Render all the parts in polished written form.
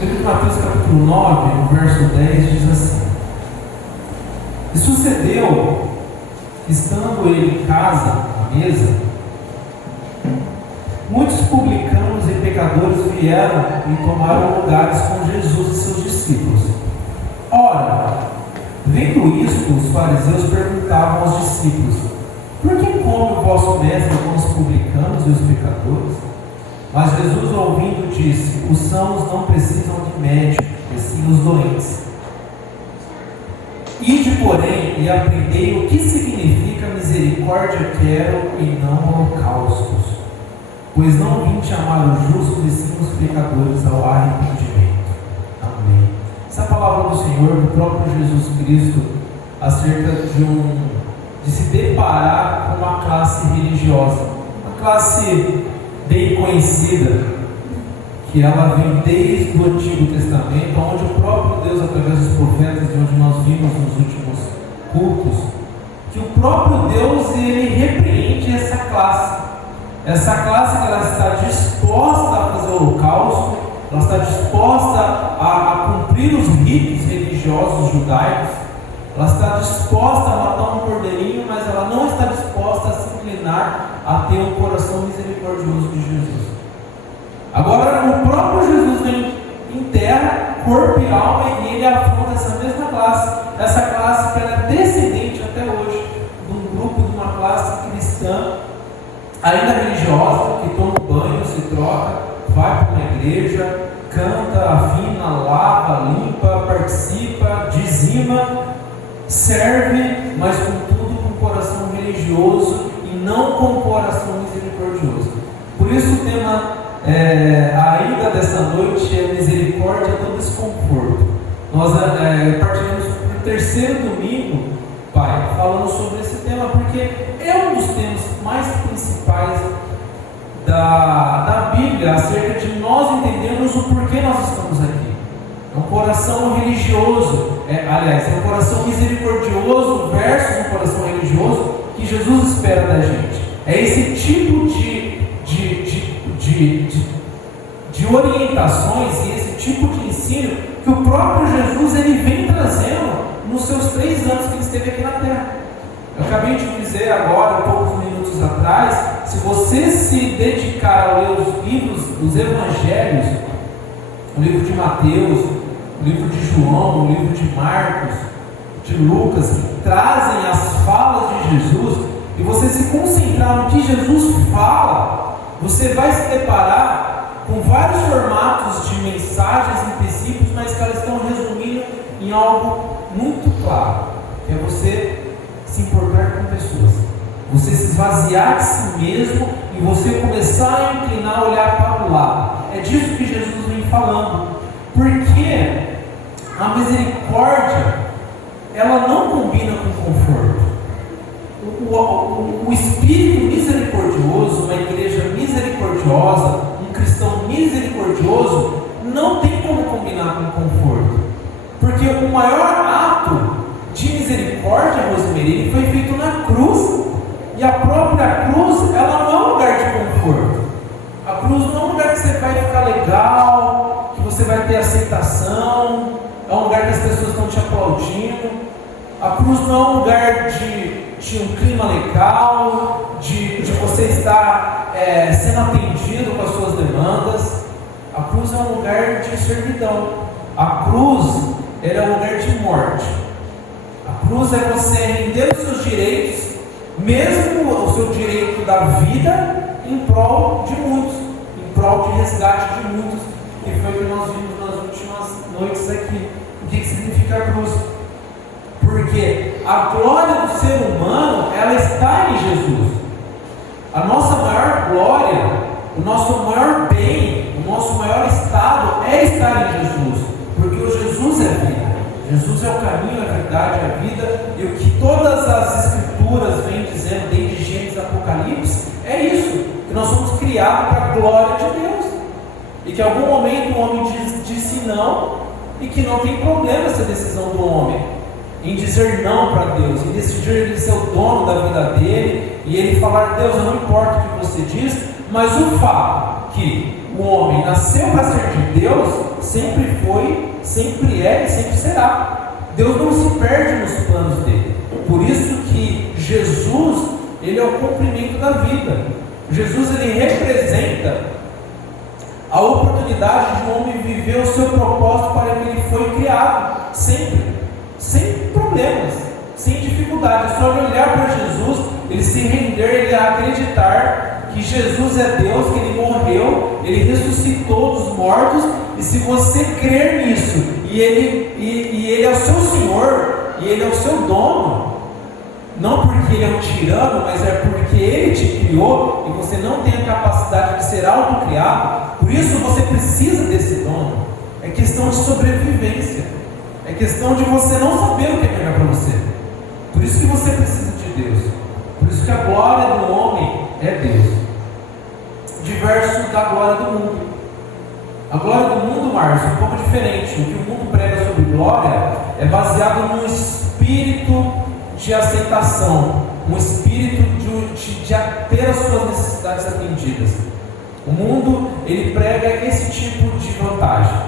O livro de Mateus capítulo 9, no verso 10, diz assim: E sucedeu que, estando ele em casa, à mesa, muitos publicanos e pecadores vieram e tomaram lugares com Jesus e seus discípulos. Ora, vendo isto, os fariseus perguntavam aos discípulos: Por que come o vosso mestre com os publicanos e os pecadores? Mas Jesus, ouvindo, disse: Os sãos não precisam de médico, e sim os doentes. Ide, porém, e aprendei o que significa misericórdia quero e não holocaustos. Pois não vim chamar os justos e sim os pecadores ao arrependimento. Amém. Essa palavra do Senhor, do próprio Jesus Cristo, acerca de se deparar com uma classe religiosa, uma classe bem conhecida, que ela vem desde o Antigo Testamento, onde o próprio Deus, através dos profetas, de onde nós vimos nos últimos cultos, que o próprio Deus, ele repreende essa classe. Essa classe que ela está disposta a fazer o holocausto, ela está disposta a cumprir os ritos religiosos judaicos, ela está disposta a matar um cordeirinho, mas ela não está disposta a se inclinar a ter um coração misericordioso de Jesus. Agora, o próprio Jesus vem em terra, corpo e alma, e ele afronta essa mesma classe, essa classe que ela é descendente até hoje de um grupo, de uma classe cristã, ainda religiosa, que toma banho, se troca, vai para uma igreja, canta, afina, lava, limpa, participa, dizima, serve, mas contudo com o coração religioso e não com o coração misericordioso. Por isso o tema ainda dessa noite é misericórdia do desconforto. Nós partilhamos no terceiro domingo, Pai, falando sobre esse tema, porque é um dos temas mais principais da Bíblia, acerca de nós entendermos o porquê nós estamos aqui. É um coração religioso, é um coração misericordioso versus um coração religioso que Jesus espera da gente. É esse tipo de orientações e esse tipo de ensino que o próprio Jesus ele vem trazendo nos seus 3 anos que ele esteve aqui na Terra. Eu acabei de dizer agora, poucos minutos atrás, se você se dedicar a ler os livros, os evangelhos, o livro de Mateus, o livro de João, o livro de Marcos, de Lucas, que trazem as falas de Jesus, e você se concentrar no que Jesus fala, você vai se deparar com vários formatos de mensagens e princípios, mas que elas estão resumindo em algo muito claro, que é você se importar com pessoas, você se esvaziar de si mesmo e você começar a inclinar, a olhar para o lado. É disso que Jesus vem falando, porque a misericórdia ela não combina com conforto. O espírito misericordioso, uma igreja misericordiosa, um cristão misericordioso, não tem como combinar com conforto, porque o maior ato de misericórdia, Rosemary, foi feito na cruz, e a própria cruz, ela não é um lugar de conforto. A cruz não é um lugar que você vai ficar legal, que você vai ter aceitação, é um lugar que as pessoas estão te aplaudindo. A cruz não é um lugar de um clima legal, de você estar sendo atendido com as suas demandas. A cruz é um lugar de servidão. A cruz é um lugar de morte. A cruz é você render os seus direitos, mesmo o seu direito da vida, em prol de muitos, em prol de resgate de muitos, que foi o que nós vimos nas últimas noites aqui. O que significa a cruz? Porque a glória do ser humano, ela está em Jesus. A nossa maior glória, o nosso maior bem, o nosso maior estado é estar em Jesus, porque o Jesus é vida. Jesus é o caminho, a verdade, a vida, e o que todas as escrituras vêm dizendo, desde Gênesis e Apocalipse, é isso, que nós somos criados para a glória de Deus, e que em algum momento o homem disse não, e que não tem problema essa decisão do homem, em dizer não para Deus, em decidir ele ser o dono da vida dele, e ele falar: Deus, eu não importa o que você diz, mas o fato que o homem nasceu para ser de Deus, sempre foi, sempre é e sempre será. Deus não se perde nos planos dele. Por isso que Jesus, ele é o cumprimento da vida. Jesus, ele representa a oportunidade de um homem viver o seu propósito para que ele foi criado, sempre, sem problemas, sem dificuldade. É só ele olhar para Jesus, ele se render, ele acreditar que Jesus é Deus, que ele morreu, ele ressuscitou dos mortos, e se você crer nisso, e ele é o seu Senhor, e ele é o seu dono, não porque ele é um tirano, mas é porque ele te criou, e você não tem a capacidade de ser autocriado, por isso você precisa desse dono. É questão de sobrevivência, é questão de você não saber o que é melhor para você. Por isso que você precisa de Deus, por isso que a glória do homem é Deus. Diverso da glória do mundo. A glória do mundo, Márcio, é um pouco diferente. O que o mundo prega sobre glória é baseado num espírito de aceitação, um espírito de ter as suas necessidades atendidas. O mundo, ele prega esse tipo de vantagem,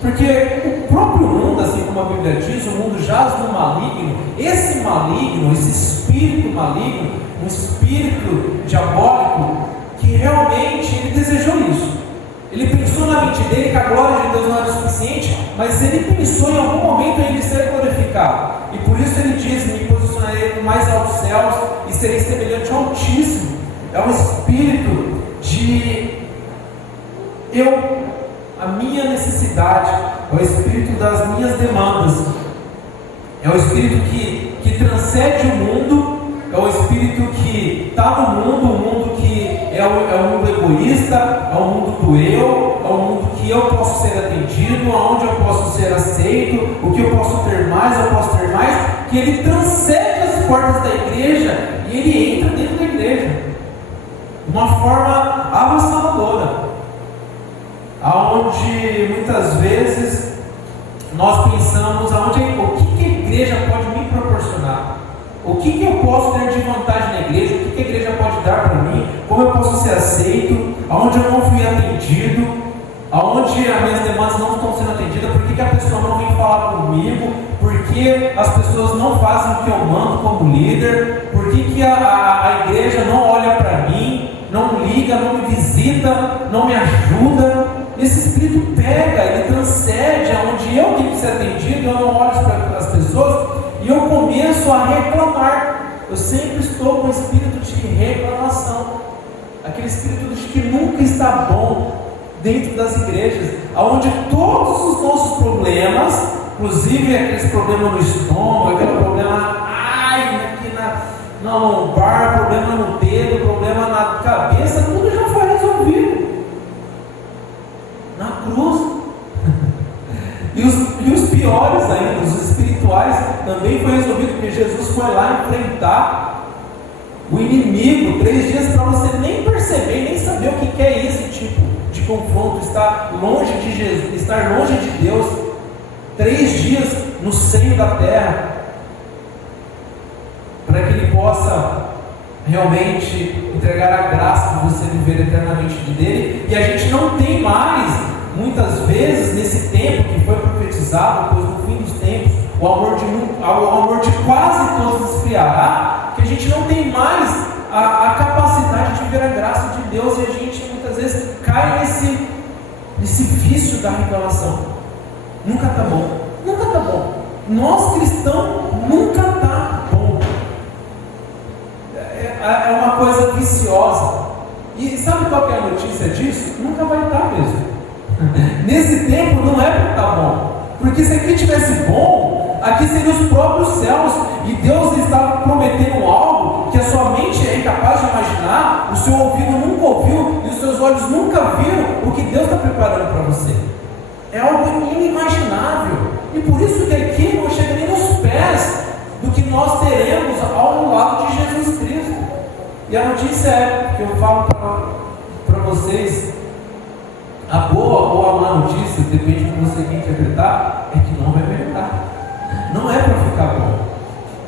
porque o próprio mundo, assim como a Bíblia diz, o mundo jaz no maligno. Esse maligno, esse espírito maligno, um espírito diabólico, que realmente ele desejou isso. Ele pensou na mente dele que a glória de Deus não era suficiente, mas ele pensou em algum momento em ele ser glorificado, e por isso ele diz: me posicionarei no mais altos céus e serei semelhante ao Altíssimo. É um espírito de a minha necessidade, é o espírito das minhas demandas, é o espírito que transcende o mundo, é o espírito que está no mundo, o mundo que é o mundo egoísta, é o mundo do eu, é o mundo que eu posso ser atendido, aonde eu posso ser aceito, o que eu posso ter mais, eu posso ter mais, que ele transcende as portas da igreja e ele entra dentro da igreja, de uma forma avassaladora, aonde muitas vezes nós pensamos o que a igreja pode me proporcionar, o que eu posso ter de vantagem na igreja, o que a igreja pode dar para mim, como eu posso ser aceito, aonde eu não fui atendido, aonde as minhas demandas não estão sendo atendidas, por que a pessoa não vem falar comigo, por que as pessoas não fazem o que eu mando como líder, por que a igreja não olha para mim, não liga, não me visita, não me ajuda. Esse espírito pega, ele transcende, aonde eu tenho que ser atendido, eu não olho para as pessoas e eu começo a reclamar. Eu sempre estou com o espírito de reclamação, aquele espírito de que nunca está bom dentro das igrejas, aonde todos os nossos problemas, inclusive aqueles problemas no estômago, aquele problema aqui na lombar, problema no dedo, problema na cabeça, tudo já foi resolvido na cruz. E os piores ainda, os espirituais, também foi resolvido, porque Jesus foi lá enfrentar o inimigo 3 dias para você nem perceber, nem saber o que é esse tipo de confronto, estar longe de Jesus, estar longe de Deus, 3 dias no seio da terra, para que Ele possa realmente entregar a graça de você viver eternamente dele. E a gente não tem mais, muitas vezes, nesse tempo que foi profetizado, pois no fim dos tempos o amor de quase todos esfriará, que a gente não tem mais a capacidade de ver a graça de Deus, e a gente muitas vezes cai nesse vício da reclamação. Nunca está bom, nunca está bom. Nós cristãos nunca está bom. É uma coisa viciosa. E sabe qual que é a notícia disso? Nunca vai estar mesmo. Nesse tempo não é para estar bom, porque se aqui tivesse bom, aqui seriam os próprios céus, e Deus está prometendo algo que a sua mente é incapaz de imaginar, o seu ouvido nunca ouviu e os seus olhos nunca viram o que Deus está preparando para você. É algo inimaginável, e por isso que aqui não chega nem nos pés do que nós teremos ao lado de Jesus Cristo. E a notícia é, que eu falo para vocês, a boa ou a má notícia, depende de você quem interpretar, é que não vai melhorar, não é para ficar bom.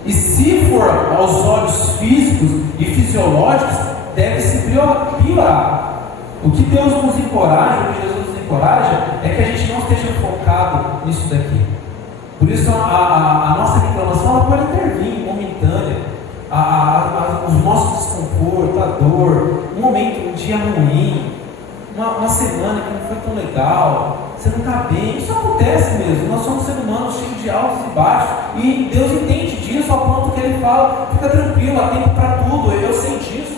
E se for aos olhos físicos e fisiológicos, deve se piorar. O que Deus nos encoraja, o que Jesus nos encoraja é que a gente não esteja focado nisso daqui. Por isso a nossa reclamação ela pode intervir momentânea. Os nossos desconfortos, a dor, um dia ruim, uma semana que não foi tão legal, você não está bem, isso acontece mesmo. Nós somos seres humanos cheios de altos e baixos, e Deus entende disso ao ponto que Ele fala: fica tranquilo, há tempo para tudo, eu sei disso.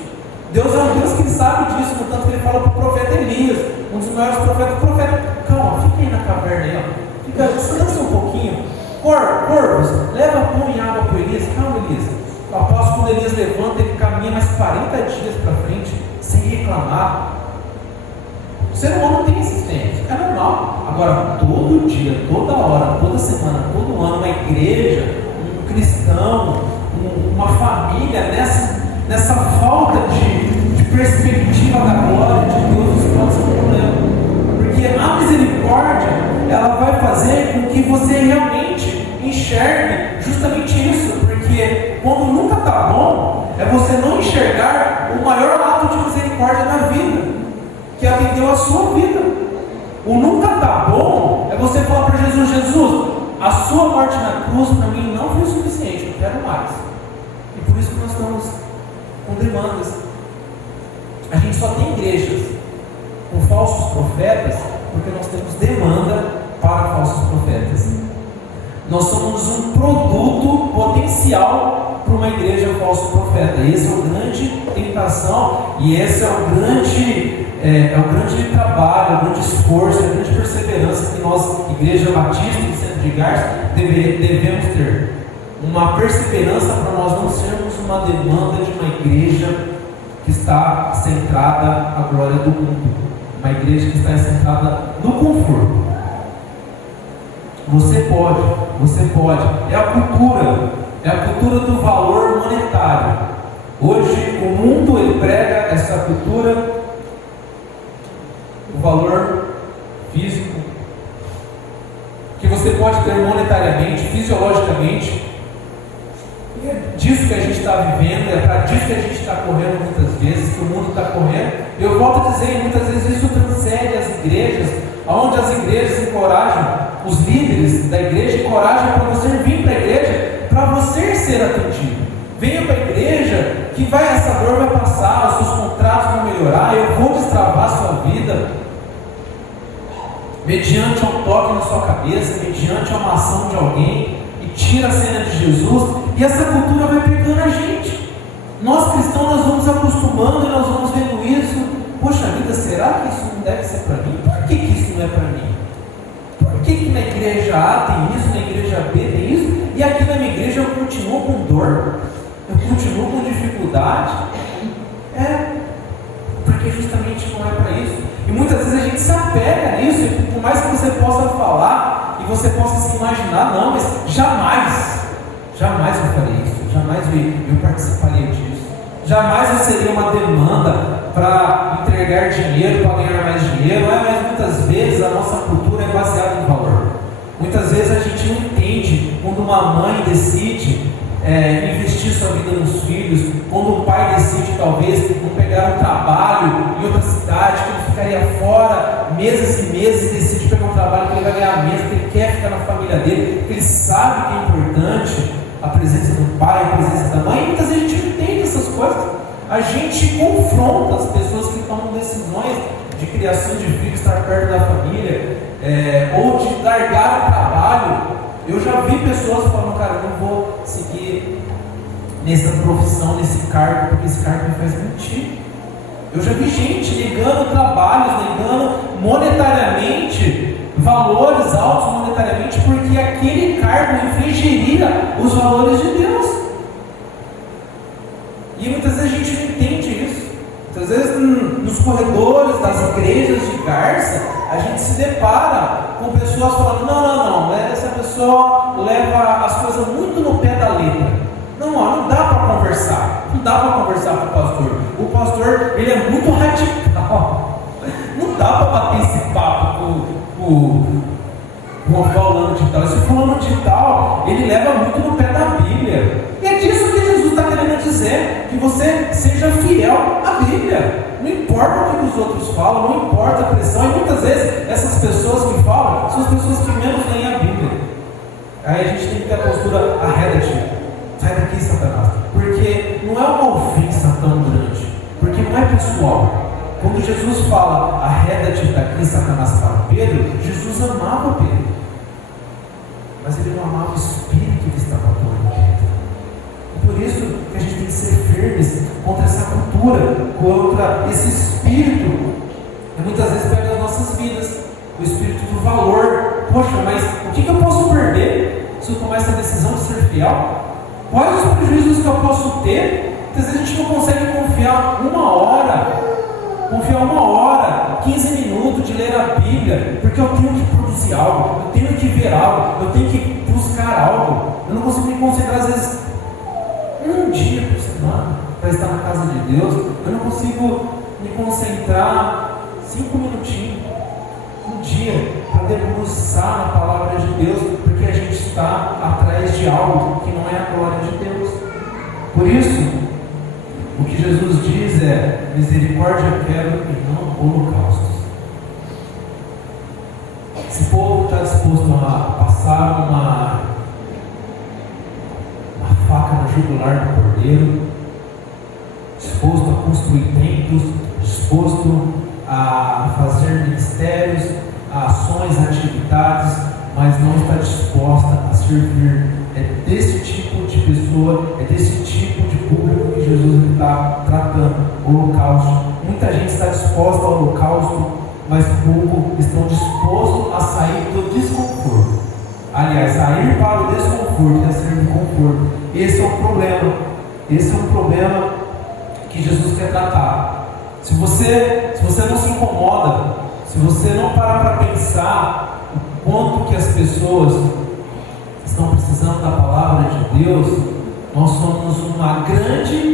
Deus é um Deus que sabe disso, no tanto que Ele fala para o profeta Elias, um dos maiores profetas: profeta, calma, fica aí na caverna aí, ó. Fica, descansa um pouquinho, corvos, leva pão e água para Elias. Calma, Elias. O apóstolo, quando Elias levanta, ele caminha mais 40 dias para frente, sem reclamar. O ser humano tem insistência, é normal. Agora, todo dia, toda hora, toda semana, todo ano, uma igreja, um cristão, uma família, nessa falta de perspectiva da glória de Deus, isso pode ser um problema. Porque a misericórdia, ela vai fazer com que você realmente enxergue justamente isso. Porque quando nunca está bom, é você não enxergar o maior ato de misericórdia na vida, que atendeu a sua vida. O nunca está bom é você falar para Jesus: Jesus, a sua morte na cruz para mim não foi suficiente, eu quero mais. E por isso que nós estamos com demandas. A gente só tem igrejas com falsos profetas porque nós temos demanda para falsos profetas. Nós somos um produto potencial para uma igreja falso profeta. Esse é o grande tentação, e esse é o grande trabalho, é o grande esforço, é a grande perseverança que nós, Igreja Batista do Centro de Garça, devemos ter. Uma perseverança para nós não sermos uma demanda de uma igreja que está centrada na glória do mundo, uma igreja que está centrada no conforto. Você pode, é a cultura do valor monetário. Hoje o mundo ele prega essa cultura, o valor físico, que você pode ter monetariamente, fisiologicamente. E é disso que a gente está vivendo, é para disso que a gente está correndo muitas vezes, que o mundo está correndo. Eu volto a dizer, muitas vezes isso transcende as igrejas, onde as igrejas encorajam, os líderes da igreja encorajam para você vir para a igreja, para você ser atendido. Venha para a igreja, que essa dor vai passar, os seus contratos vão melhorar, eu vou destravar a sua vida, mediante um toque na sua cabeça, mediante uma ação de alguém, e tira a cena de Jesus, e essa cultura vai pegando a gente. Nós cristãos, nós vamos acostumando e nós vamos vendo isso. Poxa vida, será que isso não deve ser para mim? Por que isso não é para mim? Por que na igreja A tem isso, na igreja B tem isso, e aqui na minha igreja eu continuo com dor, eu continuo com dificuldade? Porque justamente não é para isso. E muitas vezes a gente se apega nisso, e por mais que você possa falar, e você possa se imaginar: não, mas jamais eu farei isso, jamais eu participaria disso, jamais eu seria uma demanda para entregar dinheiro, para ganhar mais dinheiro. Mas muitas vezes a nossa cultura é baseada em valor. Muitas vezes a gente não entende quando uma mãe decide investir sua vida nos filhos, quando o pai decide talvez não pegar um trabalho em outra cidade, que ele ficaria fora meses e meses, e decide pegar um trabalho que ele vai ganhar menos, que ele quer ficar na família dele, que ele sabe que é importante a presença do pai, a presença da mãe. E muitas vezes a gente não entende essas coisas. A gente confronta as pessoas que tomam decisões de criação de filhos, estar perto da família, ou de largar o trabalho. Eu já vi pessoas falando: cara, eu não vou seguir nessa profissão, nesse cargo, porque esse cargo me faz mentir. Eu já vi gente negando trabalhos, negando monetariamente, valores altos monetariamente, porque aquele cargo infringiria os valores de Deus. E muitas vezes a gente não entende isso. Muitas vezes nos corredores das igrejas de Garça, a gente se depara com pessoas falando: não, essa pessoa leva as coisas muito no pé da letra. Não dá para conversar. Não dá para conversar com o pastor. O pastor, ele é muito radical. Não dá para bater esse papo com o fulano de tal. Esse fulano de tal, ele leva muito no pé da Bíblia. E é disso que Jesus está querendo dizer, que você seja fiel à Bíblia. Não importa o que os outros falam, não importa a pressão. E muitas vezes essas pessoas que falam são as pessoas que menos leem a Bíblia. Aí a gente tem que ter a postura arreda-te. Sai daqui, Satanás. Porque não é uma ofensa tão grande. Porque não é pessoal. Quando Jesus fala arreda-te daqui, Satanás, para Pedro, Jesus amava Pedro. Mas ele não amava o espírito que estava atuando em Pedro. Por isso que a gente tem que ser firmes contra essa cultura, contra esse espírito que muitas vezes pega as nossas vidas, o espírito do valor. Poxa, mas o que eu posso perder se eu tomar essa decisão de ser fiel? Quais os prejuízos que eu posso ter? Às vezes a gente não consegue confiar uma hora, 15 minutos de ler a Bíblia, porque eu tenho que produzir algo, eu tenho que ver algo, eu tenho que buscar algo. Eu não consigo me concentrar às vezes um dia por semana para estar na casa de Deus. Eu não consigo me concentrar 5 minutinhos um dia para debruçar na palavra de Deus, porque a gente está atrás de algo que não é a glória de Deus. Por isso, o que Jesus diz é: misericórdia eu quero e não holocaustos. Se o povo está disposto a passar uma faca no jugular do cordeiro, disposto a construir templos, disposto a fazer ministérios, ações, atividades, mas não está disposta a servir, é desse tipo de pessoa, é desse tipo de público que Jesus está tratando. O holocausto. Muita gente está disposta ao holocausto, mas pouco estão dispostos a sair do desconforto. Aliás, sair para o desconforto e a sair do conforto. Esse é o problema. Esse é um problema que Jesus quer tratar. Se você não se incomoda, se você não para pensar o quanto que as pessoas estão precisando da palavra de Deus, nós somos uma grande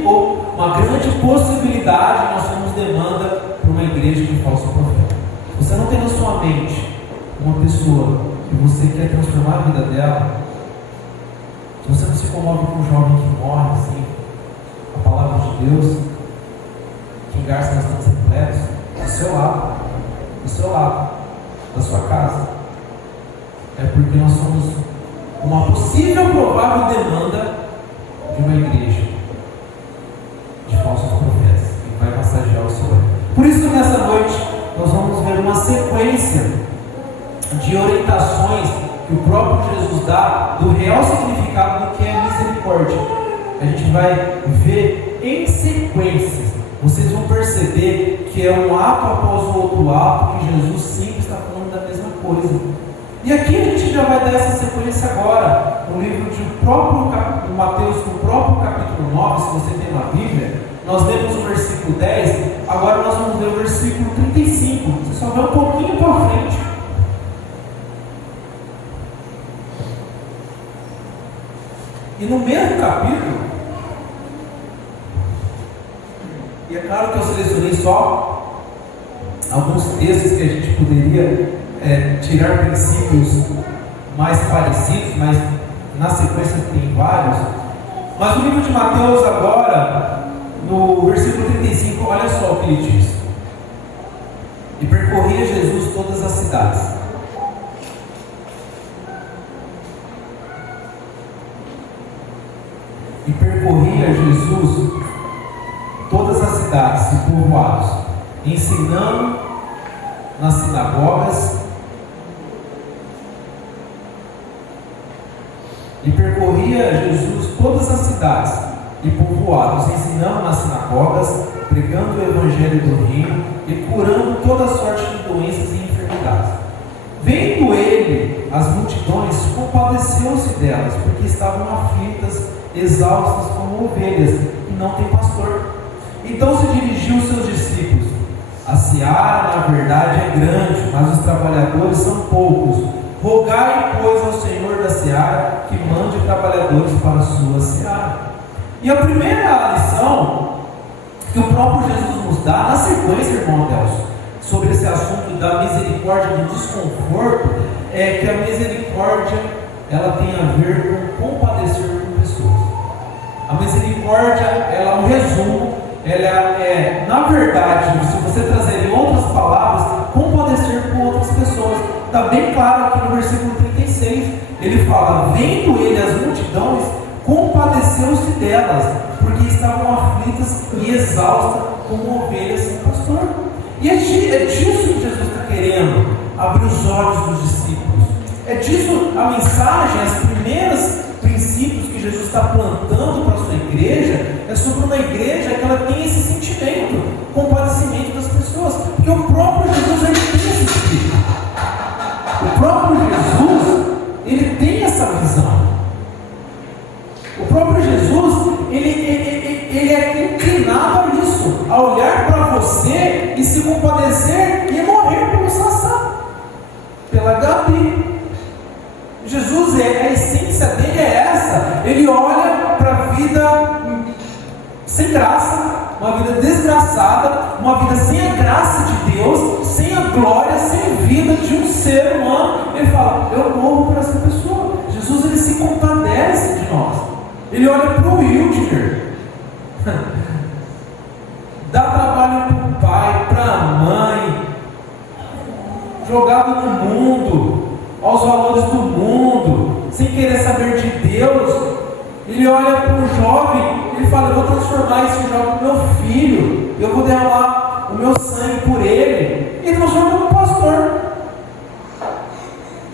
possibilidade, nós somos demanda para uma igreja de falso profeta. Você não tem na sua mente uma pessoa que você quer transformar a vida dela. Se você não se comove com um jovem que morre assim, a palavra de Deus, que engarça nas tantas repletas, do seu lado, da sua casa, é porque nós somos uma possível provável demanda de uma igreja de falsos profetas que vai massagear o seu ego. Por isso, nessa noite, nós vamos ver uma sequência de orientações que o próprio Jesus dá do real significado do que é misericórdia. A gente vai ver em sequências. Vocês vão perceber que é um ato após o outro ato, que Jesus sempre está falando da mesma coisa. E aqui a gente já vai dar essa sequência agora, no livro de Mateus, no próprio capítulo 9, se você tem uma Bíblia. Nós lemos o versículo 10, agora nós vamos ler o versículo 35. Você só vai um pouquinho para frente. E no mesmo capítulo, e é claro que eu selecionei só alguns textos que a gente poderia tirar princípios mais parecidos, mas na sequência tem vários. Mas no livro de Mateus agora, no versículo 35, olha só o que ele diz: e percorria Jesus todas as cidades, e povoados, ensinando nas sinagogas. E percorria Jesus todas as cidades e povoados, ensinando nas sinagogas, pregando o evangelho do reino e curando toda sorte de doenças e enfermidades. Vendo ele as multidões, compadeceu-se delas, porque estavam aflitas, exaustas como ovelhas, e não têm pastor. Então se dirigiu aos seus discípulos: a seara, na verdade, é grande, mas os trabalhadores são poucos. Rogai, pois, ao Senhor da seara que mande trabalhadores para a sua seara. E a primeira lição que o próprio Jesus nos dá, na sequência, irmão Adelson, sobre esse assunto da misericórdia, do desconforto, é que a misericórdia, ela tem a ver com compadecer com pessoas. A misericórdia, ela é um resumo ela é, na verdade, se você trazer em outras palavras, compadecer com outras pessoas. Está bem claro aqui no versículo 36. Ele fala: vendo ele as multidões, compadeceu-se delas, porque estavam aflitas e exaustas como ovelhas sem pastor. E é disso que Jesus está querendo abrir os olhos dos discípulos. É disso a mensagem, os primeiros princípios que Jesus está plantando para a sua igreja, é sobre uma igreja que ela tem esse sentimento, compadecimento das pessoas, porque o próprio Jesus ele tem esse espírito. O próprio Jesus ele tem essa visão. O próprio Jesus ele é inclinado a isso, a olhar para você e se compadecer e morrer pelo Sassá, pela Gabi. Jesus, a essência dele é essa. Ele olha para a vida sem graça, uma vida desgraçada, uma vida sem a graça de Deus, sem a glória, sem a vida de um ser humano. Ele fala: eu morro por essa pessoa. Jesus ele se compadece de nós. Ele olha para o Wildner, dá trabalho para o pai, para a mãe, jogado no mundo, aos valores do mundo, sem querer saber de Deus. Ele olha para o jovem, ele fala: eu vou transformar esse jovem no meu filho, eu vou derramar o meu sangue por ele. E transforma no pastor.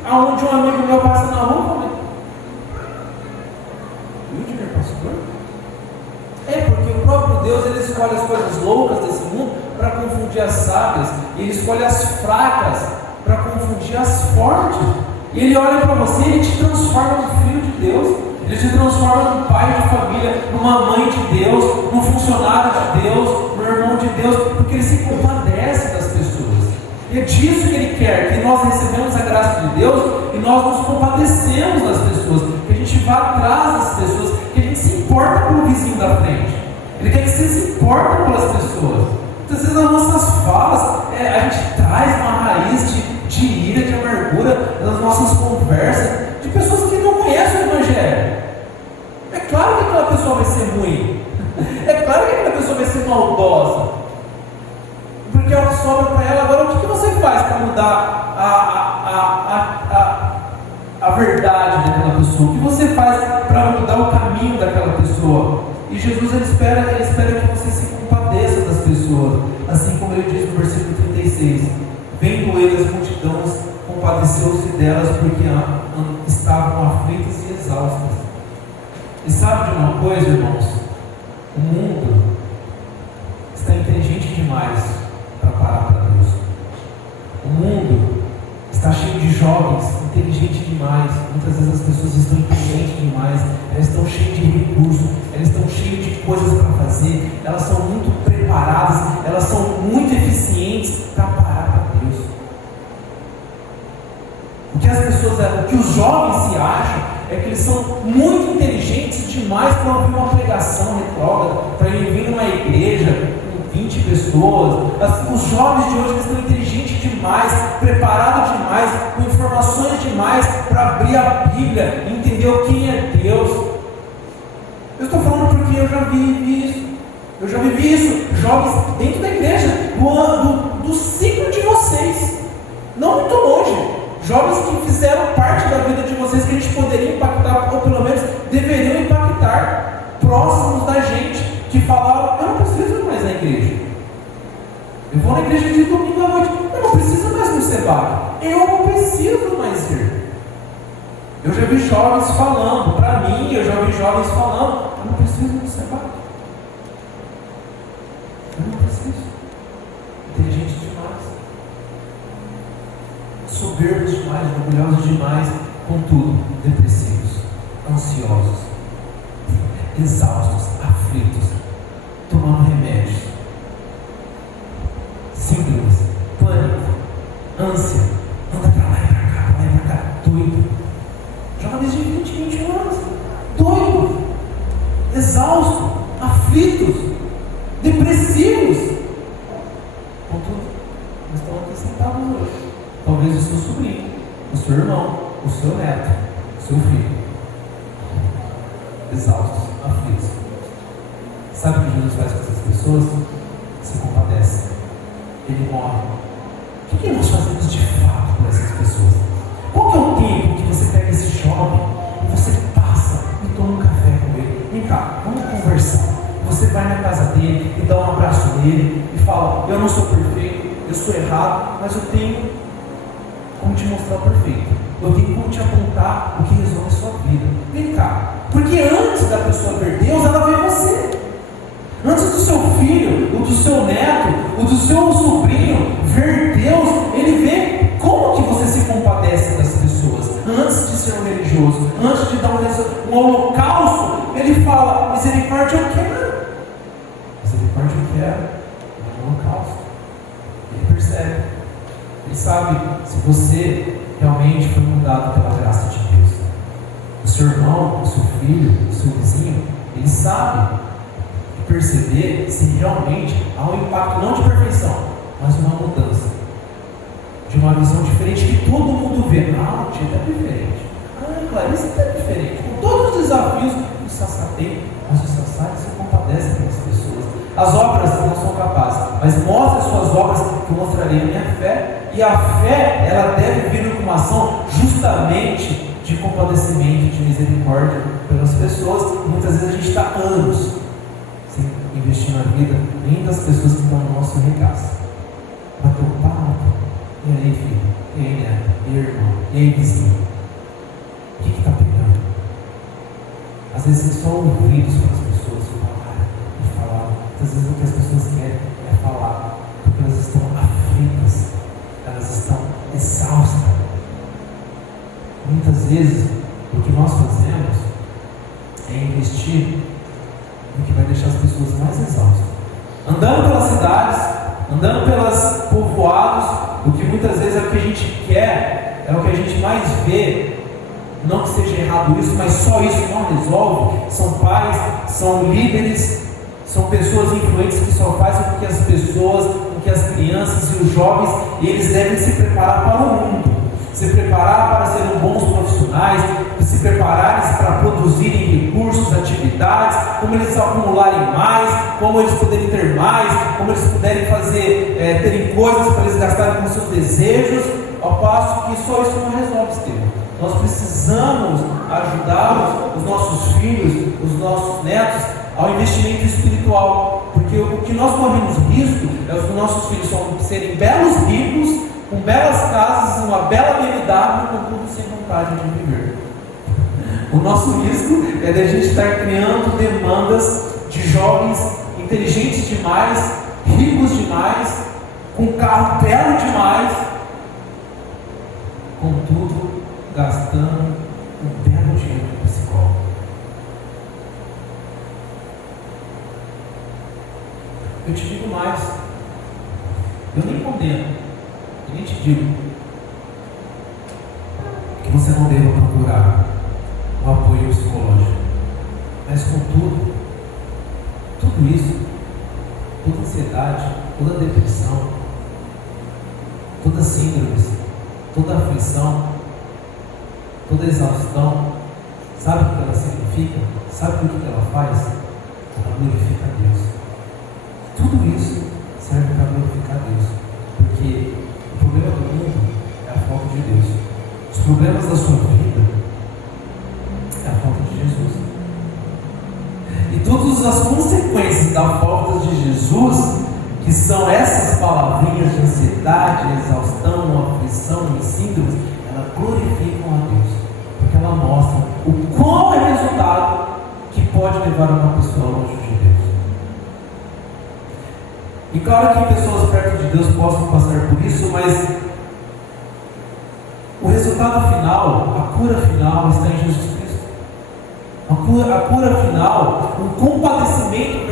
Aonde um amigo meu passa na rua, fala: Wildner, pastor? É porque o próprio Deus ele escolhe as coisas loucas desse mundo para confundir as sábias, e ele escolhe as fracas para confundir as fortes. E ele olha para você e ele te transforma no filho de Deus. Ele te transforma num pai de família, numa mãe de Deus, num funcionário de Deus, num irmão de Deus, porque ele se compadece das pessoas. E é disso que ele quer, que nós recebemos a graça de Deus e nós nos compadecemos das pessoas, que a gente vá atrás das pessoas, que a gente se importa com o vizinho da frente. Ele quer que você se importe pelas pessoas. Muitas vezes nas nossas falas, a gente traz uma raiz de ira, de amargura nas nossas conversas, de pessoas que não conhecem o Evangelho. É claro que aquela pessoa vai ser ruim. É claro que aquela pessoa vai ser maldosa. Porque ela sobra para ela. Agora, o que você faz para mudar a verdade daquela pessoa? O que você faz para mudar o caminho daquela pessoa? E Jesus ele espera que você se compadeça das pessoas. Assim como ele diz no versículo 36. Vendo ele as multidões, compadeceu-se delas, porque estavam aflitas e exaustas. E sabe de uma coisa, irmãos? O mundo está inteligente demais para parar para Deus. O mundo está cheio de jovens inteligentes demais. Muitas vezes as pessoas estão inteligentes demais. Elas estão cheias de recursos, elas estão cheias de coisas para fazer, elas são muito preparadas, elas são muito eficientes para parar para Deus. O que os jovens se acham é que eles são muito inteligentes demais para ouvir uma pregação retrógrada, para ir vir numa igreja com 20 pessoas. Os jovens de hoje estão inteligentes demais, preparados demais, com informações demais para abrir a Bíblia e entender quem é Deus. Eu estou falando porque eu já vivi isso. Eu já vivi isso, jovens dentro da igreja, do ciclo de vocês, não muito longe. Jovens que fizeram parte da vida de vocês, que a gente poderia impactar, ou pelo menos deveriam impactar, próximos da gente, que falaram: eu não preciso mais na igreja. Eu vou na igreja de domingo à noite, eu não preciso mais no Seba. Eu não preciso mais ir. Eu já vi jovens falando, para mim, eu já vi jovens falando: eu não preciso no Seba. Eu não preciso. Inteligente demais. Soberbos demais, orgulhosos demais, contudo, depressivos, ansiosos, exaustos, aflitos, tomando remédios, síndromes, pânico, ânsia, anda para lá e para cá, doido. Jovens de 20, 21 anos, doido, exausto, aflitos, depressivos. Contudo, nós estamos aqui sentados hoje. Talvez o seu sobrinho, o seu irmão, o seu neto, o seu filho, exaustos, aflitos. Sabe o que Jesus faz com essas pessoas? pessoas, se compadece. Ele morre. O que nós fazemos de fato por essas pessoas? Qual que é o tempo que você pega esse jovem e você passa e toma um café com ele? Vem cá, vamos conversar. Você vai na casa dele e dá um abraço nele e fala: eu não sou perfeito, eu sou errado, mas eu tenho como te mostrar o perfeito. Eu tenho como te apontar o que resolve a sua vida. Vem cá. Porque antes da pessoa ver Deus, ela vê você. Antes do seu filho, o do seu neto, o do seu sobrinho ver Deus, ele vê como que você se compadece das pessoas. Antes de ser um religioso, antes de dar um holocausto, ele fala: misericórdia eu quero. Misericórdia eu quero. É um holocausto. Ele percebe. Ele sabe se você realmente foi mudado pela graça de Deus. O seu irmão, o seu filho, o seu vizinho, ele sabe perceber se realmente há um impacto, não de perfeição, mas uma mudança, de uma visão diferente que todo mundo vê. Ah, o Tito é diferente. Ah, Clarice é diferente. Com todos os desafios, o Sassá tem, mas o Sassá se compadece das pessoas. As obras não são capazes, mas mostre as suas obras que eu mostrarei a minha fé. E a fé, ela deve vir com uma ação justamente de compadecimento, de misericórdia pelas pessoas. Muitas vezes a gente está anos sem investir na vida nem das pessoas que estão no nosso regaço. Bateu o papo. E aí, filho? E aí, neto? E aí, irmão? E aí, vizinho? O que está pegando? Às vezes é só ouvidos para as pessoas falar. Às vezes o que as pessoas querem é falar, porque elas estão aflitas, elas estão exaustas. Muitas vezes o que nós fazemos é investir no que vai deixar as pessoas mais exaustas. Andando pelas cidades, andando pelos povoados, o que muitas vezes é o que a gente quer, é o que a gente mais vê. Não que seja errado isso, mas só isso não resolve. São pais, são líderes, são pessoas influentes que só fazem com que as pessoas, com que as crianças e os jovens, eles devem se preparar para o mundo, se preparar para serem bons profissionais, se prepararem para produzirem recursos, atividades, como eles acumularem mais, como eles poderem ter mais, como eles puderem fazer, terem coisas para eles gastarem com seus desejos, ao passo que só isso não resolve esse tema. Nós precisamos ajudar os nossos filhos, os nossos netos, ao investimento espiritual, porque o que nós corremos risco é os nossos filhos serem belos ricos, com belas casas, uma bela BMW, contudo sem vontade de viver. O nosso risco é de a gente estar criando demandas de jovens inteligentes demais, ricos demais, com carro belo demais, contudo gastando um belo dinheiro com psicólogo. Eu te digo mais, eu nem condeno, eu nem te digo que você não deva procurar um apoio psicológico, mas contudo, tudo isso, toda ansiedade, toda depressão, toda síndrome, toda aflição, toda exaustão, sabe o que ela significa? Sabe o que ela faz? Ela glorifica a Deus. Tudo isso serve para glorificar a Deus, porque o problema do mundo é a falta de Deus. Os problemas da sua vida é a falta de Jesus. E todas as consequências da falta de Jesus, que são essas palavrinhas de ansiedade, exaustão, aflição e síndromes, elas glorificam a Deus, porque ela mostra o qual é o resultado que pode levar uma pessoa longe de Deus. E claro que pessoas perto de Deus possam passar por isso, mas o resultado final, a cura final está em Jesus Cristo. A cura final, o compadecimento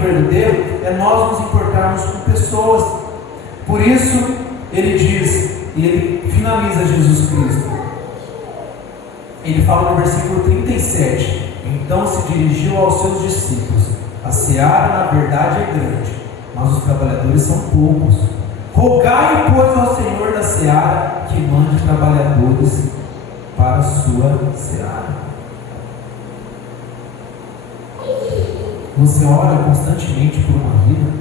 verdadeiro é nós nos importarmos com pessoas. Por isso ele diz, e ele finaliza Jesus Cristo. Ele fala no versículo 37, então se dirigiu aos seus discípulos: a seara, na verdade, é grande, mas os trabalhadores são poucos. Rogai, pois, ao Senhor da seara que mande trabalhadores para a sua seara. Você ora constantemente por uma vida?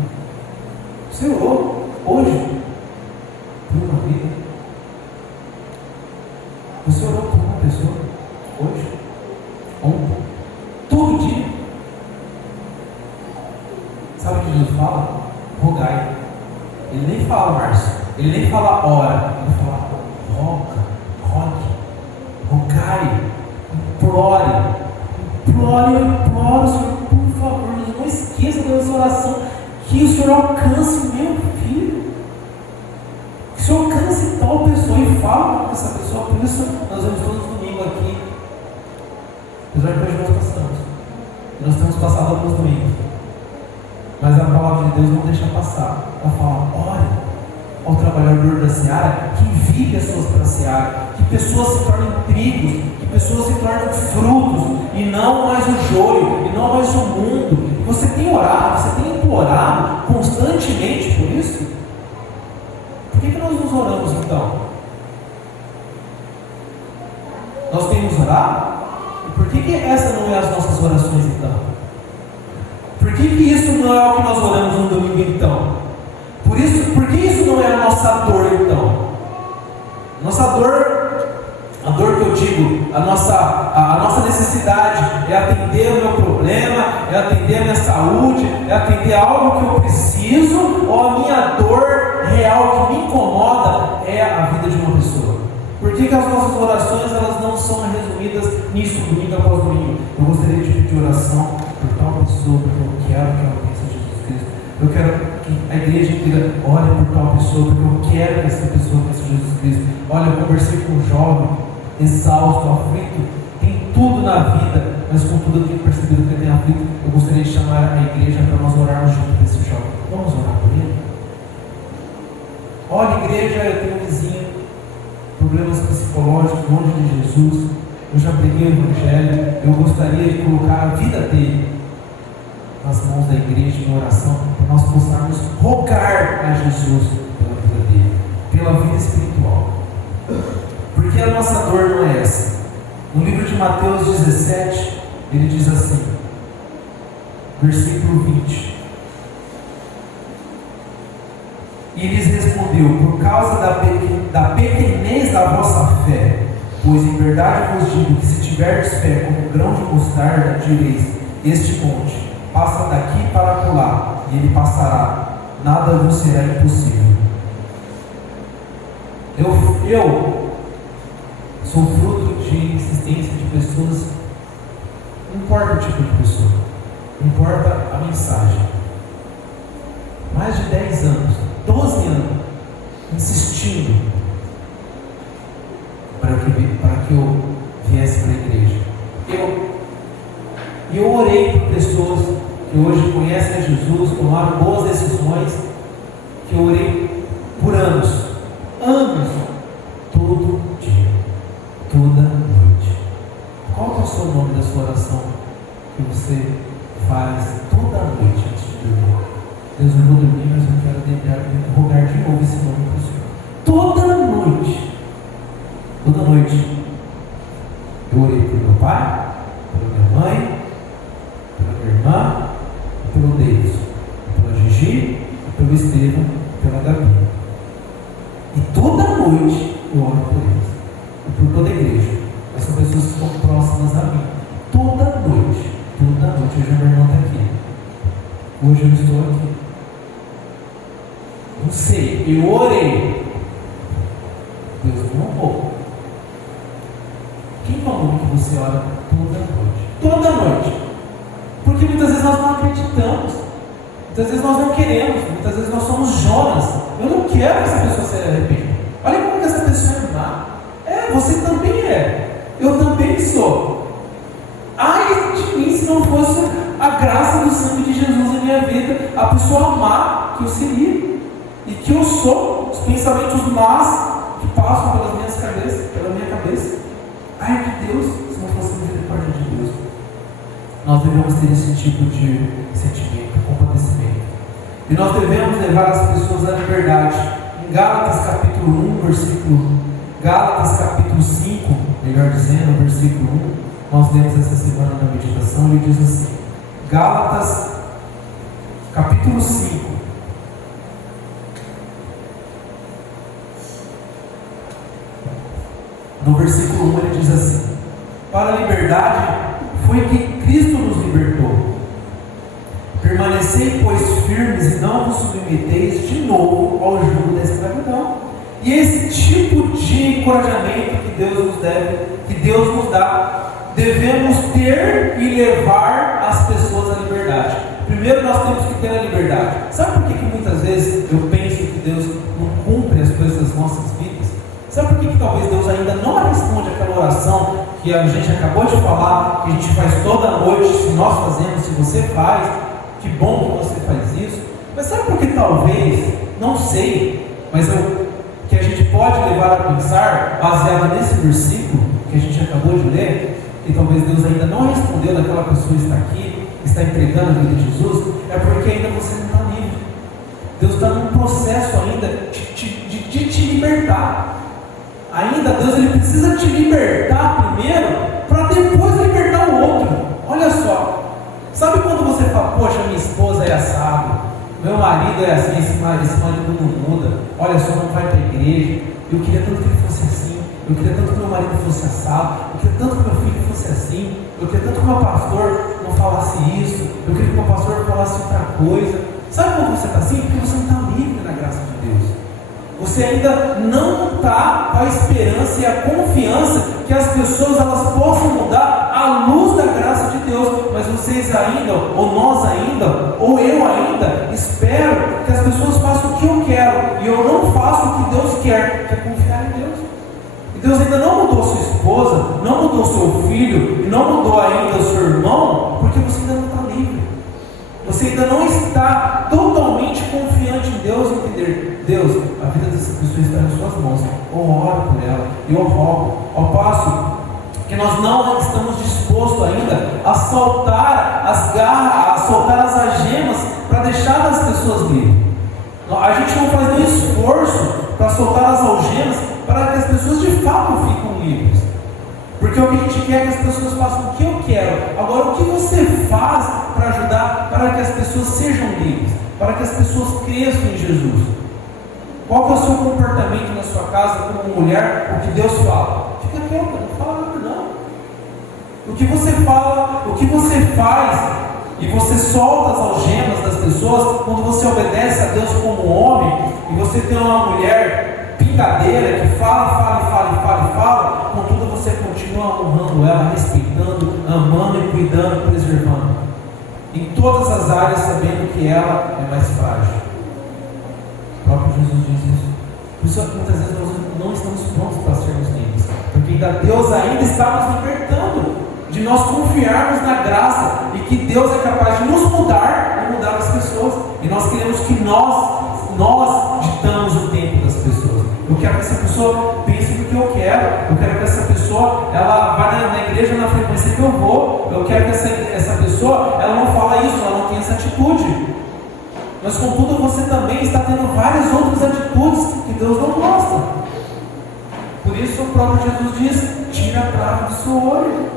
Você orou hoje por uma vida? Você orou por uma pessoa hoje? Ontem? Todo dia? Sabe o que Jesus fala? Rogai. Ele nem fala, Márcio. Ele nem fala ora. Ele fala rogue, rogai, implore, Senhor, por favor, não esqueça dessa oração, que o Senhor alcance meu filho, que o Senhor alcance tal pessoa e fala com essa pessoa. Por isso nós vamos todos domingo aqui, apesar de hoje nós passamos, nós temos passado alguns domingos, mas a palavra de Deus não deixa passar. Ela fala: ore ao trabalhador da seara, que envie pessoas para a seara, que pessoas se tornem trigos, que pessoas se tornem frutos, e não mais o joio, e não mais o mundo. Você tem orado, você tem implorado constantemente por isso? Por que nós nos oramos então? Nós temos orado? E por que essa não é as nossas orações então? Por que isso não é o que nós oramos no domingo então? Por que isso não é a nossa dor então? Nossa dor, a dor que eu digo, a nossa necessidade é atender o meu problema, é atender a minha saúde, é atender algo que eu preciso, ou a minha dor real que me incomoda é a vida de uma pessoa? Por que as nossas orações elas não são resumidas nisso, domingo após domingo? Eu gostaria de pedir oração por tal pessoa, porque eu quero que ela pense em Jesus Cristo. Eu quero que a igreja inteira ore por tal pessoa, porque eu quero que essa pessoa pense em Jesus Cristo. Olha, eu conversei com um jovem, exausto, aflito, tem tudo na vida, mas contudo eu tenho percebido que ele tem aflito. Eu gostaria de chamar a igreja para nós orarmos junto com esse jovem. Vamos orar por ele? Olha, igreja, eu tenho um vizinho, problemas psicológicos, longe de Jesus. Eu já preguei o Evangelho, eu gostaria de colocar a vida dele nas mãos da igreja em oração, para nós possamos rogar a Jesus pela vida dele, pela vida espiritual. Porque a nossa dor não é essa. No livro de Mateus 17, ele diz assim, versículo 20: e lhes respondeu: por causa da pequenez da vossa fé, pois em verdade vos digo que se tiverdes fé como um grão de mostarda, direis: este monte, passa daqui para acolá, e ele passará, nada vos será impossível. Eu sou fruto de insistência de pessoas, não importa o tipo de pessoa, não importa a mensagem. Mais de 10 anos, 12 anos, insistindo para que eu viesse para a igreja. Eu orei por pessoas que hoje conhecem a Jesus, tomaram boas decisões, que eu orei por anos, todo dia, toda noite. Qual é o seu nome da sua oração que você faz toda noite antes de dormir? Deus, eu vou dormir, mas eu quero rogar de novo esse nome para o Senhor. Toda noite, eu orei por meu pai, pela minha mãe, pela minha irmã, pelo Deus, pela Gigi, pelo Estevam, pela Gabi. E toda noite eu oro por eles, e por toda a igreja. Essas pessoas que estão próximas a mim. Toda noite. Hoje a minha irmã está aqui. Hoje eu estou aqui. Não sei, eu orei. Deus não honrou. Quem falou que você ora toda noite? Toda noite. Porque muitas vezes nós não acreditamos. Muitas vezes nós não queremos. Muitas vezes nós somos Jonas. Eu não quero que essa pessoa se arrependa. Olha como que essa pessoa é má. Você também é. Eu também sou. Ai de mim se não fosse a graça do sangue de Jesus na minha vida, a pessoa má que eu seria. E que eu sou, os pensamentos más que passam pela minha cabeça. Ai de Deus, se não fosse a misericórdia de Deus. Nós devemos ter esse tipo de sentimento, compadecimento. E nós devemos levar as pessoas à liberdade. Em Gálatas capítulo 5, melhor dizendo, versículo 1, nós lemos essa semana na meditação, ele diz assim: Gálatas, capítulo 5. No versículo 1 ele diz assim: para a liberdade foi que Cristo nos libertou. Permanecei, pois, firmes e não vos submeteis de novo ao jugo da escravidão. E esse tipo de encorajamento que Deus nos dá, devemos ter e levar as pessoas à liberdade. Primeiro nós temos que ter a liberdade. Sabe por que muitas vezes eu penso que Deus não cumpre as coisas das nossas vidas? Sabe por que talvez Deus ainda não responde aquela oração que a gente acabou de falar, que a gente faz toda noite, se nós fazemos, se você faz, que bom que você faz isso. Mas sabe por que talvez, não sei, mas que a gente pode levar a pensar, baseado nesse versículo que a gente acabou de ler, que talvez Deus ainda não respondeu daquela pessoa que está aqui, que está entregando a vida de Jesus, é porque ainda você não está livre. Deus está num processo ainda de te libertar. Ainda Deus ele precisa te libertar primeiro, para depois libertar o outro. Olha só, sabe quando você fala, poxa, minha esposa é assado, meu marido é assim, esse marido não muda, olha só, não vai para a igreja, eu queria tanto que ele fosse assim, eu queria tanto que meu marido fosse assado, eu queria tanto que meu filho fosse assim, eu queria tanto que meu pastor não falasse isso, eu queria que meu pastor falasse outra coisa. Sabe quando você está assim? Porque você não está livre na graça de Deus. Você ainda não está com a esperança e a confiança que as pessoas elas possam mudar à luz da graça de Deus. Mas vocês ainda, ou nós ainda, ou eu ainda, espero que as pessoas façam o que eu quero e eu não faço o que Deus quer, que é confiar em Deus. E Deus ainda não mudou sua esposa, não mudou seu filho, e não mudou ainda o seu irmão, porque você ainda não está livre. Você ainda não está totalmente confiante em Deus, entender, Deus, a vida dessa pessoa está nas suas mãos, eu oro por ela, eu rogo, ao passo que nós não estamos dispostos ainda a soltar as garras, a soltar as algemas para deixar as pessoas livres. A gente não faz nenhum esforço para soltar as algemas para que as pessoas de fato fiquem livres. Porque o que a gente quer é que as pessoas façam o que eu quero. Agora, o que você faz para ajudar para que as pessoas sejam livres? Para que as pessoas cresçam em Jesus? Qual que é o seu comportamento na sua casa como mulher? O que Deus fala? Fica quieto, não fala nada não. O que você fala, o que você faz, e você solta as algemas das pessoas, quando você obedece a Deus como homem, e você tem uma mulher pingadeira que fala, contudo você continua honrando ela, respeitando, amando e cuidando, preservando. Em todas as áreas, sabendo que ela é mais frágil. O próprio Jesus diz isso. Por isso, muitas vezes nós não estamos prontos para sermos livres, porque Deus ainda está nos libertando de nós confiarmos na graça e que Deus é capaz de nos mudar e mudar as pessoas. E nós queremos que nós ditamos o tempo das pessoas. Eu quero que essa pessoa pense no que eu quero que essa pessoa ela vá na igreja na frequência que eu vou, eu quero que essa pessoa ela não fala isso, ela não tem essa atitude. Mas contudo você também está tendo várias outras atitudes que Deus não gosta. Por isso o próprio Jesus diz: tira a trave do seu olho.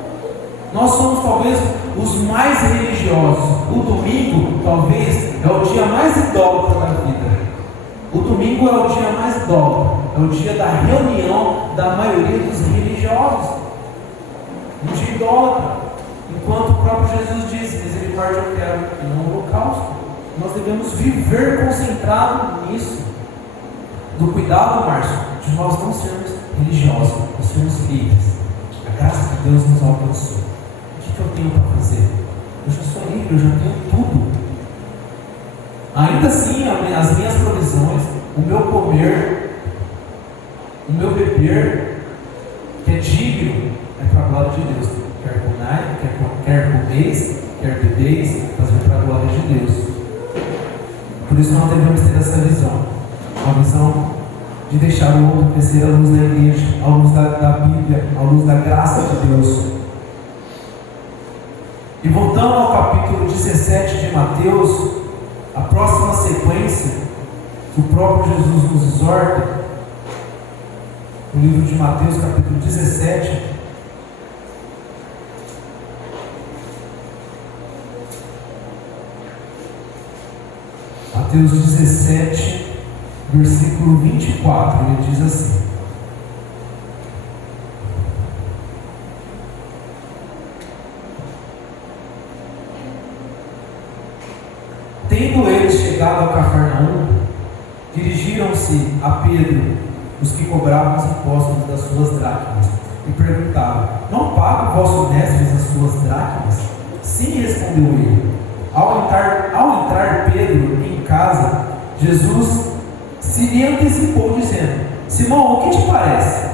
Nós somos talvez os mais religiosos. O domingo talvez é o dia mais idólatra da vida. O domingo é o dia mais idólatra, é o dia da reunião da maioria dos religiosos. Um dia idólatra. Enquanto o próprio Jesus diz: misericórdia eu quero e não holocausto. Nós devemos viver concentrado nisso. Do cuidado, Márcio, de nós não sermos religiosos, nós sermos livres. A graça de Deus nos alcançou. O que eu tenho para fazer? Eu já sou livre, eu já tenho tudo. Ainda assim, as minhas provisões, o meu comer, o meu beber, que é digno, é para a glória de Deus. Quer comeis, quer bebeis, fazer para a glória de Deus. Por isso nós devemos ter essa visão. Uma visão de deixar o outro crescer à luz da igreja, à luz da Bíblia, à luz da graça de Deus. E voltando ao capítulo 17 de Mateus, a próxima sequência que o próprio Jesus nos exorta, no livro de Mateus, capítulo 17, Mateus 17, versículo 24, ele diz assim: tendo eles chegado a Cafarnaum, dirigiram-se a Pedro os que cobravam os impostos das suas dracmas e perguntavam: não paga o vosso mestre as suas dracmas? Sim, respondeu ele. Ao entrar Pedro em casa, Jesus se lhe antecipou, dizendo: Simão, o que te parece?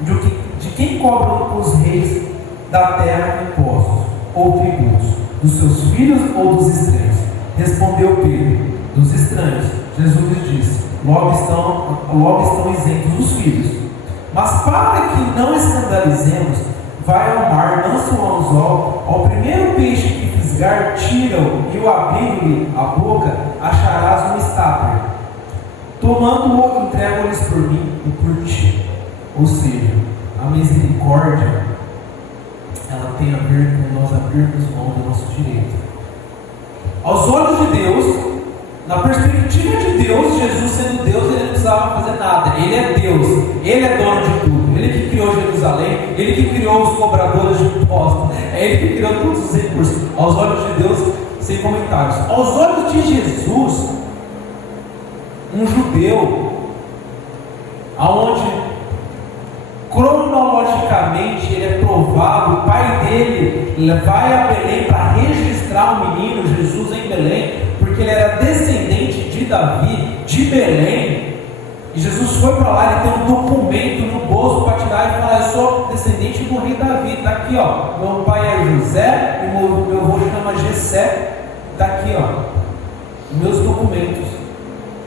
De quem cobram os reis da terra impostos ou tributos? Dos seus filhos ou dos estranhos? Respondeu Pedro: dos estranhos. Jesus lhe disse: logo estão isentos os filhos. Mas para que não escandalizemos, vai ao mar, lança o anzol, ao primeiro peixe que fisgar, tira-o, e o abrindo-lhe a boca, acharás uma estátua. Tomando-o, entrego-lhes por mim e por ti. Ou seja, a misericórdia, ela tem a ver com nós abrirmos mão do nosso direito. Aos olhos de Deus, na perspectiva de Deus, Jesus sendo Deus, ele não precisava fazer nada. Ele é Deus, ele é dono de tudo. Ele que criou Jerusalém, ele que criou os cobradores de impostos, é ele que criou todos os recursos. Aos olhos de Deus, sem comentários. Aos olhos de Jesus, um judeu, aonde cronologicamente ele é provado, o pai dele vai a Belém para registrar o menino Jesus em Belém, porque ele era descendente de Davi, de Belém, e Jesus foi para lá, ele tem um documento no bolso para tirar e falar: eu sou descendente do rei Davi, está aqui, ó, meu pai é José, e meu avô chama Jessé, está aqui, ó, meus documentos,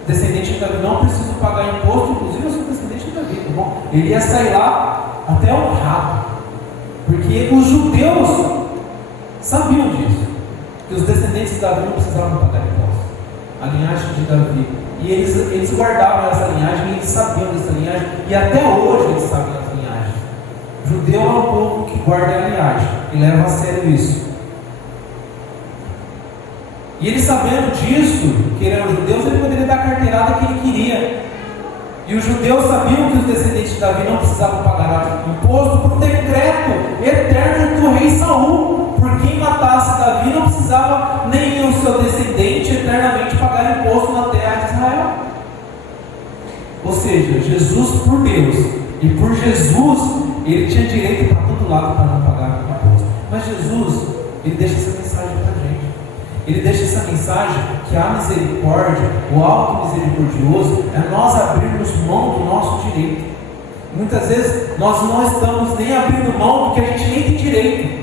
descendente de Davi, não preciso pagar imposto, inclusive eu sou descendente de Davi, tá bom? Ele ia sair lá até honrado, porque os judeus sabiam disso, que os descendentes de Davi não precisavam pagar impostos, a linhagem de Davi, e eles guardavam essa linhagem, e eles sabiam dessa linhagem, e até hoje eles sabem essa linhagem. O judeu é um povo que guarda a linhagem e leva a sério isso. E ele, sabendo disso, que ele era um judeu, ele poderia dar a carteirada que ele queria. E os judeus sabiam que os descendentes de Davi não precisavam pagar imposto por decreto eterno do rei Saul. Por quem matasse Davi não precisava nem o seu descendente eternamente pagar imposto na terra de Israel. Ou seja, Jesus por Deus e por Jesus, ele tinha direito para todo lado para não pagar imposto. Mas Jesus, ele deixa essa mensagem para a gente. Ele deixa essa mensagem que a misericórdia, o alto misericordioso, é nós abrirmos mão do nosso direito. Muitas vezes nós não estamos nem abrindo mão do que a gente nem tem direito.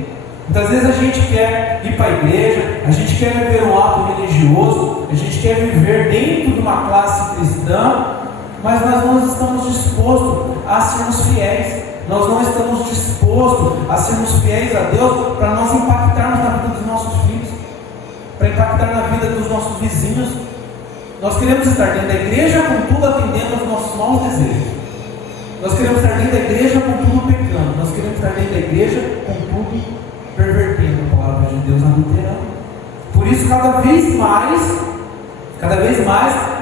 Muitas vezes a gente quer ir para a igreja, a gente quer viver um ato religioso, a gente quer viver dentro de uma classe cristã, mas nós não estamos dispostos a sermos fiéis. Nós não estamos dispostos a sermos fiéis a Deus para nós impactarmos na vida dos nossos filhos, para impactar na vida dos nossos vizinhos. Nós queremos estar dentro da igreja, contudo atendendo aos nossos maus desejos. Nós queremos estar dentro da igreja, contudo pecando. Nós queremos estar dentro da igreja, contudo pervertendo a palavra de Deus, adulterando. Por isso, cada vez mais,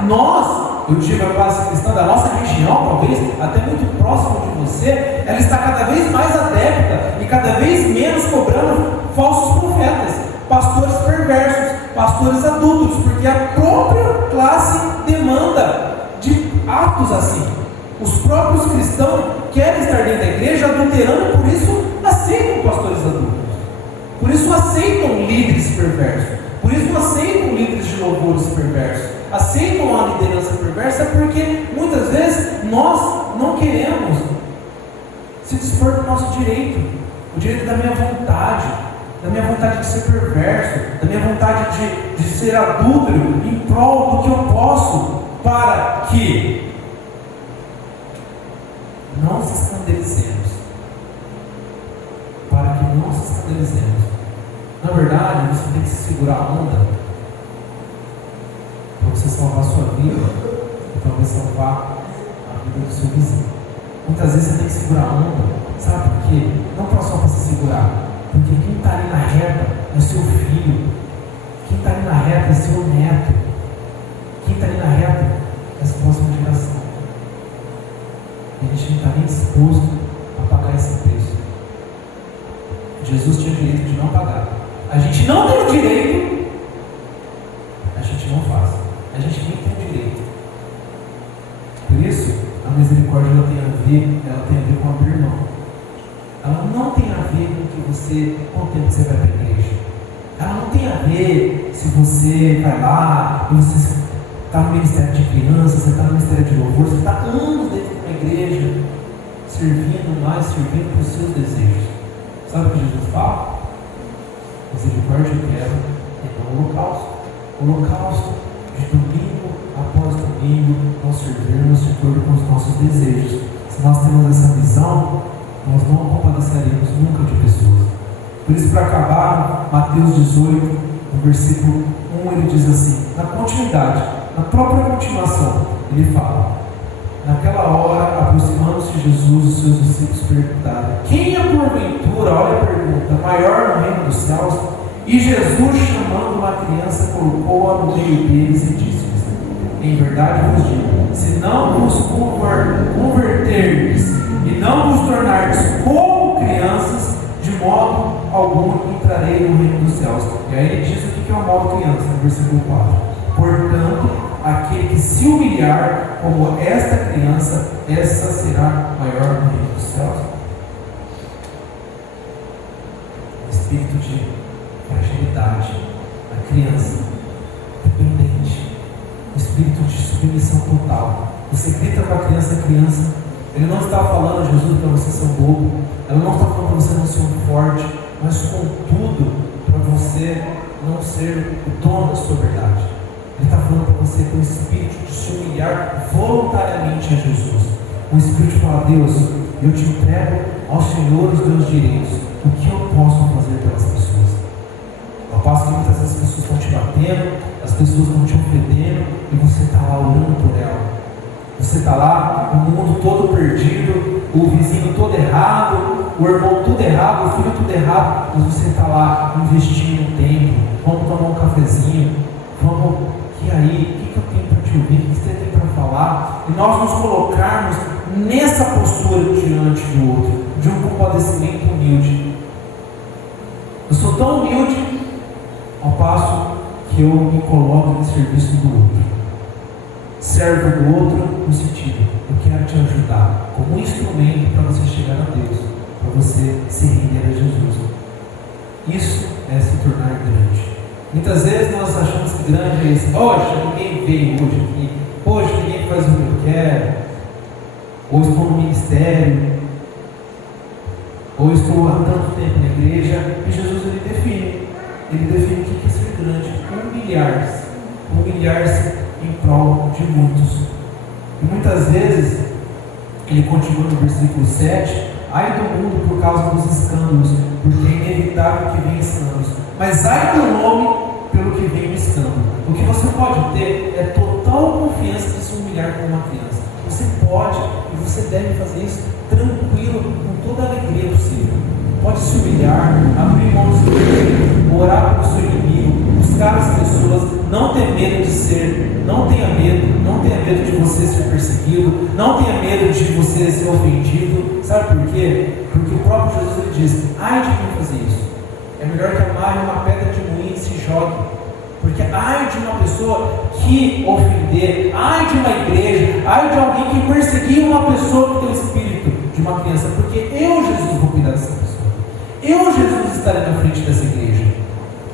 nós, eu digo a classe cristã da nossa região, talvez até muito próximo de você, ela está cada vez mais adepta e cada vez menos cobrando falsos profetas, pastores perversos, pastores adúlteros, porque a própria classe demanda de atos assim. Os próprios cristãos querem estar dentro da igreja adulterando e por isso aceitam pastores adúlteros, por isso aceitam líderes perversos, por isso aceitam líderes de louvores perversos, aceitam a liderança perversa, porque muitas vezes nós não queremos se dispor do nosso direito, o direito da minha vontade de ser perverso, da minha vontade de ser adúltero em prol do que eu posso, para que não se escandalizemos. Para que não se escandalizemos. Na verdade, você tem que se segurar a onda para você salvar a sua vida e para você salvar a vida do seu vizinho. Muitas vezes você tem que segurar a onda, sabe por quê? Não só para se segurar, porque quem está ali na reta é o seu filho, quem está ali na reta é seu neto, quem está ali na reta é essa próxima geração. E a gente não está nem disposto a pagar esse preço. Jesus tinha o direito de não pagar. A gente não tem o direito, a gente não faz. A gente nem tem o direito. Por isso, a misericórdia ela tem a ver com abrir mão. Ela não tem a ver com quanto tempo você vai para a igreja. Ela não tem a ver se você vai lá e você está no ministério de criança, você está no ministério de louvor, você está anos dentro de uma igreja, servindo para os seus desejos. Sabe o que Jesus fala? Misericórdia eu quero e não holocausto. Holocausto de domingo após domingo, nós servirmos de acordo com os nossos desejos. Se nós temos essa visão, nós não compadeceremos nunca de pessoas. Por isso, para acabar, Mateus 18, no versículo 1, ele diz assim, na continuidade, na própria continuação, ele fala: naquela hora, aproximando-se Jesus, os seus discípulos perguntaram: quem é porventura, olha a pergunta, maior no reino dos céus? E Jesus, chamando uma criança, colocou-a no meio deles e disse-lhes: em verdade vos digo, se não vos converterdes e não vos tornardes como crianças, de modo algum entrarei no reino dos céus. E aí ele diz o que é o modo criança, no versículo 4. Portanto, aquele que se humilhar como esta criança, essa será maior no reino dos céus. Espírito de fragilidade, a criança dependente, o espírito de submissão total. Você grita com a criança, ele não está falando, Jesus, para você ser um bobo, ela não está falando para você não ser um forte, mas contudo, para você não ser o dono da sua verdade. Ele está falando para você com o espírito de se humilhar voluntariamente a Jesus. O espírito fala: Deus, eu te entrego ao Senhor os meus direitos. O que eu posso fazer pelas pessoas? Ao passo que muitas vezes as pessoas estão te batendo, as pessoas estão te ofendendo, e você está lá orando por ela. Você está lá, o mundo todo perdido, o vizinho todo errado, o irmão tudo errado, o filho tudo errado, mas você está lá investindo tempo. Vamos tomar um cafezinho, vamos, e aí, o que eu tenho para te ouvir, o que você tem para falar? E nós nos colocarmos nessa postura diante do outro, de um compadecimento humilde. Eu sou tão humilde, ao passo que eu me coloco no serviço do outro. Servo do outro no sentido, eu quero te ajudar como um instrumento para você chegar a Deus, para você se render a Jesus. Isso é se tornar grande. Muitas vezes nós achamos que grande é isso. Poxa, ninguém veio hoje aqui. Poxa, ninguém faz o que eu quero. Ou estou no ministério. Ou estou há tanto tempo na igreja. E Jesus ele define o que é ser grande. Humilhar-se em prol de muitos. E muitas vezes, ele continua no versículo 7, ai do mundo por causa dos escândalos, porque é inevitável que venha escândalos, mas ai do homem pelo que vem o escândalo. O que você pode ter é total confiança de se humilhar como uma criança. Você pode e você deve fazer isso tranquilo, com toda a alegria possível. Pode se humilhar, abrir mão do seu inimigo, orar pelo seu inimigo, buscar as pessoas, não ter medo de ser, não tenha medo de você ser perseguido, não tenha medo de você ser ofendido. Sabe por quê? Porque o próprio Jesus ele diz: ai de quem fazer isso. É melhor que amarre uma pedra de moinho e se jogue. Porque ai de uma pessoa que ofender, ai de uma igreja, ai de alguém que perseguir uma pessoa que tem o espírito de uma criança. Porque eu, Jesus, vou cuidar dessa pessoa. Eu, Jesus, estarei na frente dessa igreja.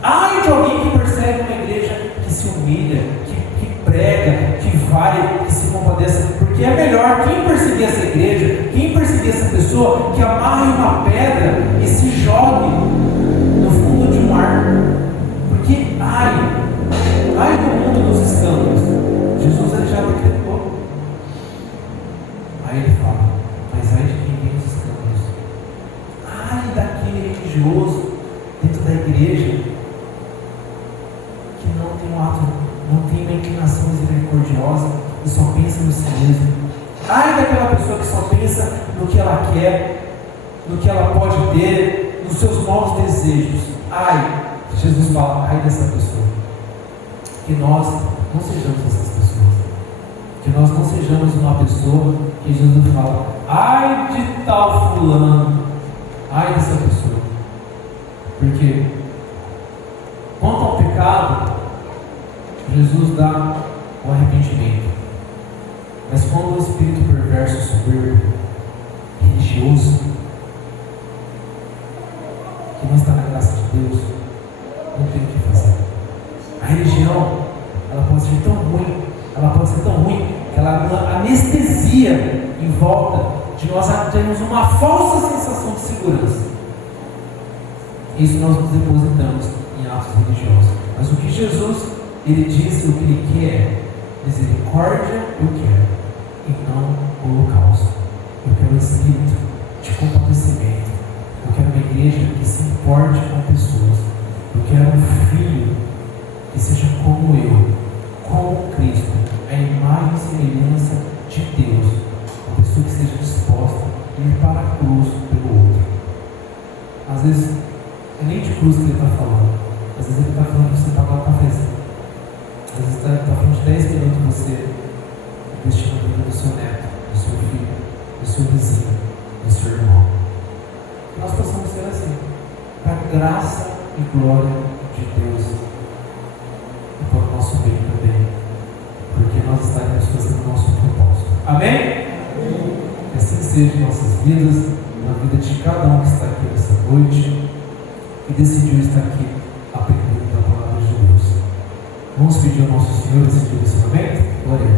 Ai de alguém que persegue uma igreja, que se humilha, que prega, que vai, que se compadeça. Porque é melhor quem perseguir essa igreja, quem perseguir essa pessoa, que amarre uma pedra e se jogue no fundo de um mar. Porque ai do mundo dos escândalos. Jesus ele já decretou. Aí ele fala: mas ai de quem vem os escândalos. Ai daquele religioso dentro da igreja que não tem um ato, não tem uma inclinação misericordiosa e só pensa no si mesmo. Ai daquela pessoa que só pensa no que ela quer, no que ela pode ter, nos seus maus desejos. Ai, Jesus fala: ai dessa pessoa. Que nós não sejamos essas pessoas. Que nós não sejamos uma pessoa que Jesus fala: ai de tal fulano, ai dessa pessoa. Porque quanto ao pecado, Jesus dá o arrependimento. Mas quando o espírito perverso, soberbo, religioso, que não está na graça de Deus, não tem o que fazer. A religião, ela pode ser tão ruim, que ela anestesia em volta de nós termos uma falsa sensação de segurança. Isso nós nos depositamos em atos religiosos. Mas o que Jesus, ele diz, o que ele quer é misericórdia, eu quero, e não holocausto. Eu quero um espírito de compadecimento. Eu quero uma igreja que se importe com pessoas. Eu quero um filho que seja como eu, como Cristo, a imagem e semelhança de Deus. Uma pessoa que esteja disposta a ir para a cruz pelo outro. Às vezes, é nem de cruz que ele está falando. Às vezes ele está falando de você pagar o cafezinho. Às vezes ele está falando de 10 minutos você investir na vida do seu neto, do seu filho, do seu vizinho, do seu irmão. Que nós possamos ser assim, para a graça e glória de Deus e para o nosso bem também, porque nós estaremos fazendo o nosso propósito. Amém? Que assim seja em nossas vidas, na vida de cada um que está aqui nessa noite e decidiu estar aqui aprendendo da palavra de Deus. Vamos pedir ao nosso Senhor esse direcionamento? Glória a Deus.